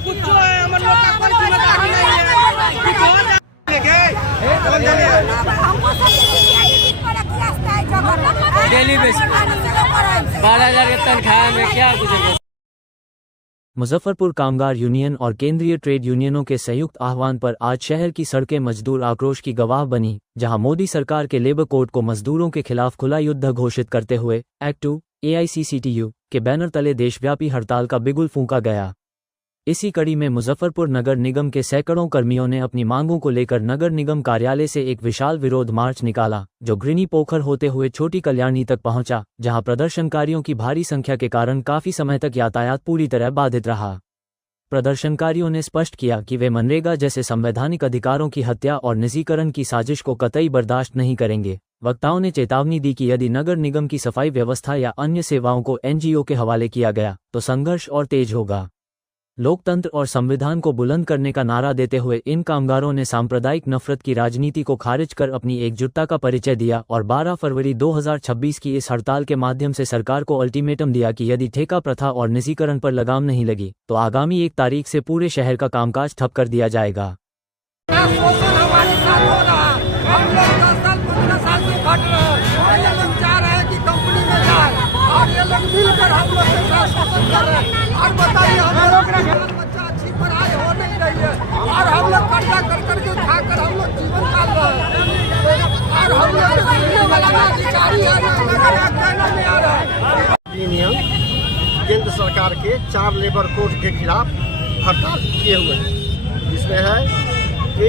कुछ है, हम लोग का कोई जिम्मेदारी नहीं है। डेली बेसिस 12,000 की तनख्वाह में क्या गुजर। मुजफ्फरपुर कामगार यूनियन और केंद्रीय ट्रेड यूनियनों के संयुक्त आह्वान पर आज शहर की सड़कें मजदूर आक्रोश की गवाह बनी, जहां मोदी सरकार के लेबर कोड को मजदूरों के खिलाफ खुला युद्ध घोषित करते हुए एक्ट 2 AICCTU के बैनर तले देशव्यापी हड़ताल का बिगुल फूंका गया। इसी कड़ी में मुजफ्फरपुर नगर निगम के सैकड़ों कर्मियों ने अपनी मांगों को लेकर नगर निगम कार्यालय से एक विशाल विरोध मार्च निकाला, जो ग्रीनी पोखर होते हुए छोटी कल्याणी तक पहुंचा, जहां प्रदर्शनकारियों की भारी संख्या के कारण काफी समय तक यातायात पूरी तरह बाधित रहा। प्रदर्शनकारियों ने स्पष्ट किया कि वे मनरेगा जैसे संवैधानिक अधिकारों की हत्या और निजीकरण की साजिश को कतई बर्दाश्त नहीं करेंगे। वक्ताओं ने चेतावनी दी कि यदि नगर निगम की सफाई व्यवस्था या अन्य सेवाओं को NGO के हवाले किया गया तो संघर्ष और तेज होगा। लोकतंत्र और संविधान को बुलंद करने का नारा देते हुए इन कामगारों ने सांप्रदायिक नफरत की राजनीति को खारिज कर अपनी एकजुटता का परिचय दिया और 12 फरवरी 2026 की इस हड़ताल के माध्यम से सरकार को अल्टीमेटम दिया कि यदि ठेका प्रथा और निजीकरण पर लगाम नहीं लगी तो आगामी 1 तारीख से पूरे शहर का कामकाज ठप कर दिया जाएगा। और बताइए हम लोग बच्चा अच्छी पढ़ाई हो नहीं रही है और हम लोग कर्जा कर करके खाकर हम लोग जीवन काट रहे हैं और हम लोग यूनियन केंद्र सरकार के 4 लेबर कोड के खिलाफ हड़ताल किए हुए हैं, जिसमें है कि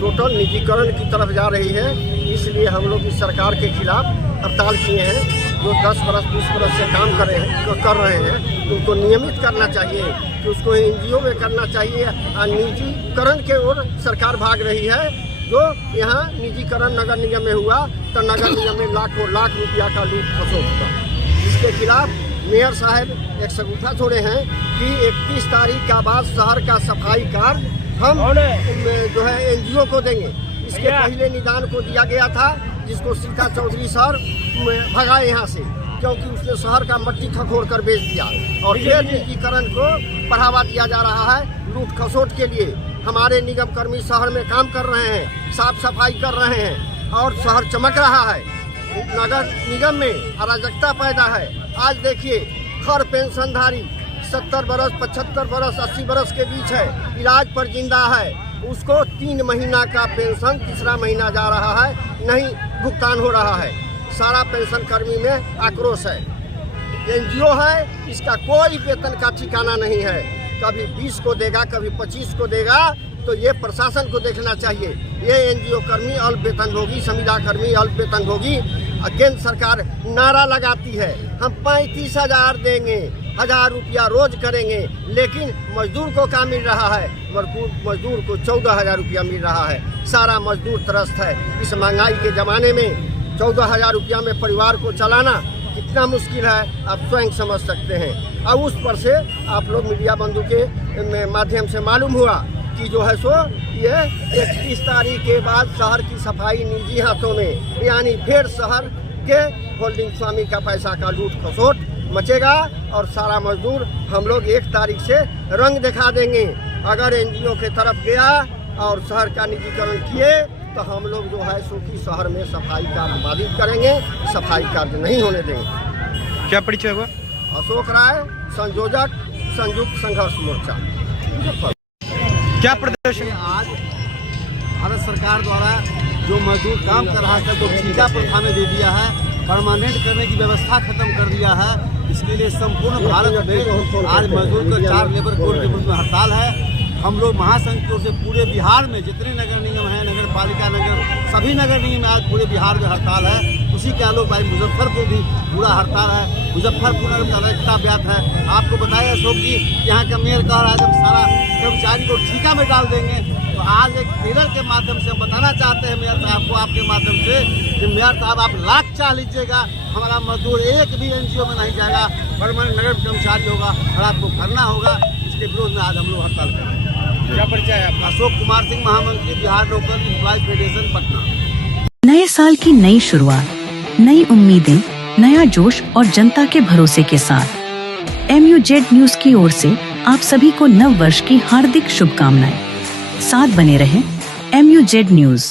टोटल निजीकरण की तरफ जा रही है। इसलिए हम लोग इस सरकार के खिलाफ हड़ताल किए हैं। जो 10 बरस 20 बरस से काम कर रहे हैं उनको नियमित करना चाहिए कि उसको NGO में करना चाहिए। निजीकरण के ओर सरकार भाग रही है। जो यहाँ निजीकरण नगर निगम में हुआ तो नगर निगम में लाखों लाख रुपया का लूट खसोट हुआ। इसके खिलाफ मेयर साहब एक सगुफा छोड़े हैं कि 31 तारीख का बाद शहर का सफाई कार्य हम जो है NGO को देंगे। इसके पहले निदान को दिया गया था, जिसको सीता चौधरी सर भगाए यहाँ से, क्योंकि उसने शहर का मट्टी खखोर कर बेच दिया और फिर निजीकरण को बढ़ावा दिया जा रहा है लूट खसोट के लिए। हमारे निगम कर्मी शहर में काम कर रहे हैं, साफ सफाई कर रहे हैं और शहर चमक रहा है। नगर निगम में अराजकता पैदा है। आज देखिए हर पेंशनधारी 70 बरस 75 बरस 80 बरस के बीच है, इलाज पर जिंदा है, उसको 3 महीना का पेंशन तीसरा महीना जा रहा है, नहीं भुगतान हो रहा है। सारा पेंशन कर्मी में आक्रोश है। NGO है, इसका कोई वेतन का ठिकाना नहीं है। कभी 20 को देगा, कभी 25 को देगा, तो ये प्रशासन को देखना चाहिए। ये NGO कर्मी अल्प वेतन भोगी, संविदा कर्मी अल्प वेतन भोगी। केंद्र सरकार नारा लगाती है हम 35,000 देंगे, 1,000 रुपया रोज करेंगे, लेकिन मजदूर को क्या मिल रहा है? मजदूर को 14,000 रुपया मिल रहा है। सारा मजदूर त्रस्त है। इस महंगाई के ज़माने में 14,000 रुपया में परिवार को चलाना कितना मुश्किल है, आप स्वयं समझ सकते हैं। अब उस पर से आप लोग मीडिया बंधु के माध्यम से मालूम हुआ कि जो है सो ये 31 तारीख के बाद शहर की सफाई निजी हाथों में, यानी फिर शहर के होल्डिंग स्वामी का पैसा का लूट खसोट मचेगा और सारा मजदूर हम लोग 1 तारीख से रंग दिखा देंगे। अगर NGO के तरफ गया और शहर का निजीकरण किए तो हम लोग जो है सो की शहर में सफाई कार्य बाधित करेंगे, सफाई कार्य नहीं होने देंगे। क्या परिचय हुआ? अशोक राय, संयोजक संयुक्त संघर्ष मोर्चा। क्या प्रदर्शन? आज भारत सरकार द्वारा जो मजदूर काम कर रहा था तो ठेका प्रथा में दे दिया है, परमानेंट करने की व्यवस्था खत्म कर दिया है। इसके लिए संपूर्ण भारत में आज मजदूर का 4 लेबर कोड के विरुद्ध में हड़ताल है। हम लोग महासंघ की ओर से पूरे बिहार में जितने नगर निगम हैं, नगर पालिका नगर, सभी नगर निगम में आज पूरे बिहार में हड़ताल है। उसी के आलोक भाई मुजफ्फरपुर भी पूरा हड़ताल है। मुजफ्फरपुर नगर में अराजकता व्याप्त है। आपको बताया अशोक जी, यहाँ का मेयर कह रहा है जब सारा कर्मचारी को ठेका में डाल देंगे, तो आज एक ट्रेलर के माध्यम से हम बताना चाहते हैं मेयर साहब को आपके माध्यम से कि मेयर साहब आप लाख चाह लीजिएगा, हमारा मजदूर एक भी NGO में नहीं जाएगा, परमानेंट नगर कर्मचारी होगा और आपको भरना होगा। इसके विरोध में आज हम लोग हड़ताल कर रहे हैं। क्या परिचय है आपका? अशोक कुमार सिंह, महामंत्री, Bihar local employ federation, Patna. नए साल की नई शुरुआत, नई उम्मीदें, नया जोश और जनता के भरोसे के साथ MUZ न्यूज की ओर से आप सभी को नव वर्ष की हार्दिक शुभकामनाएं। साथ बने रहें MUZ न्यूज।